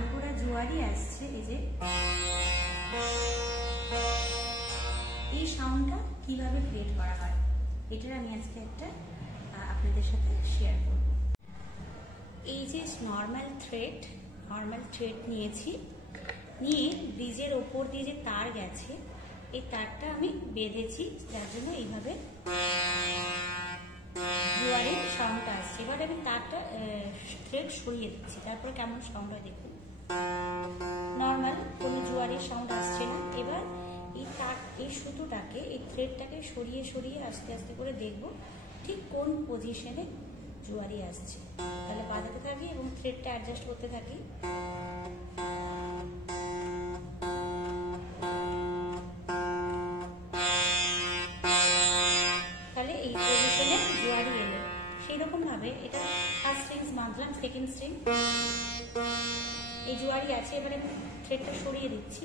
ডানগোড়া জোয়ারি আসছে, এই যে এই সাউন্ডটা কিভাবে ক্রিয়েট করা হয় এটার আমি আজকে একটা আপনাদের সাথে শেয়ার করব। এই যে নর্মাল থ্রেড নিয়েছি, নিয়ে ব্রিজের ওপর দিয়ে যে তার গেছে এই তারটা আমি বেঁধেছি, যার জন্য এইভাবে জোয়ারের সাউন্ডটা আসছে। এবার আমি তারটা থ্রেড সরিয়ে দিচ্ছি, তারপরে কেমন সাউন্ড হয় দেখুন। নর্মাল কোনো জোয়ারের সাউন্ড আসছে না। এবার এই সুতোটাকে, এই থ্রেডটাকে সরিয়ে সরিয়ে আস্তে আস্তে করে দেখব ঠিক কোন পজিশনে জোয়ারি আসছে। তাহলে বাঁধাতে থাকি এবং থ্রেডটা অ্যাডজাস্ট করতে থাকি। তাহলে এই পজিশনে জোয়ারি এলো। সেই রকম ভাবে এটা ফার্স্ট স্ট্রিং বাঁধলাম, সেকেন্ড স্ট্রিং এই জোয়ারি আছে। এবারে থ্রেডটা সরিয়ে দিচ্ছি,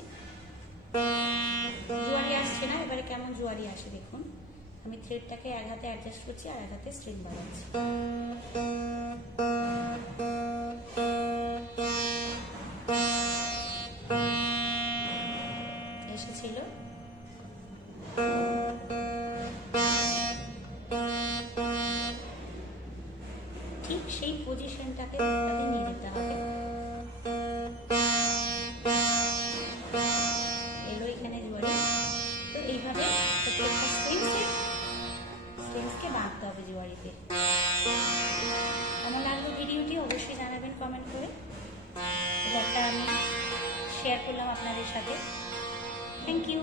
জোয়ারি আসছে না। এবারে কেমন জোয়ারি আসে দেখুন। আমি থ্রেডটাকে এক হাতে অ্যাডজাস্ট করছি আর এক হাতে স্ট্রিং বাজাচ্ছি। এসেছিল। ঠিক সেই পজিশনটাকে নিয়ে যেতে হবে। এলো এখানে জোয়ারি। তো এইভাবে প্রত্যেকটা স্ট্রিংসকে বাঁধতে হবে জোয়ারিতে। কেমন লাগলো ভিডিওটি অবশ্যই জানাবেন কমেন্ট করে। এটা একটা আমি শেয়ার করলাম আপনাদের সাথে। Thank you.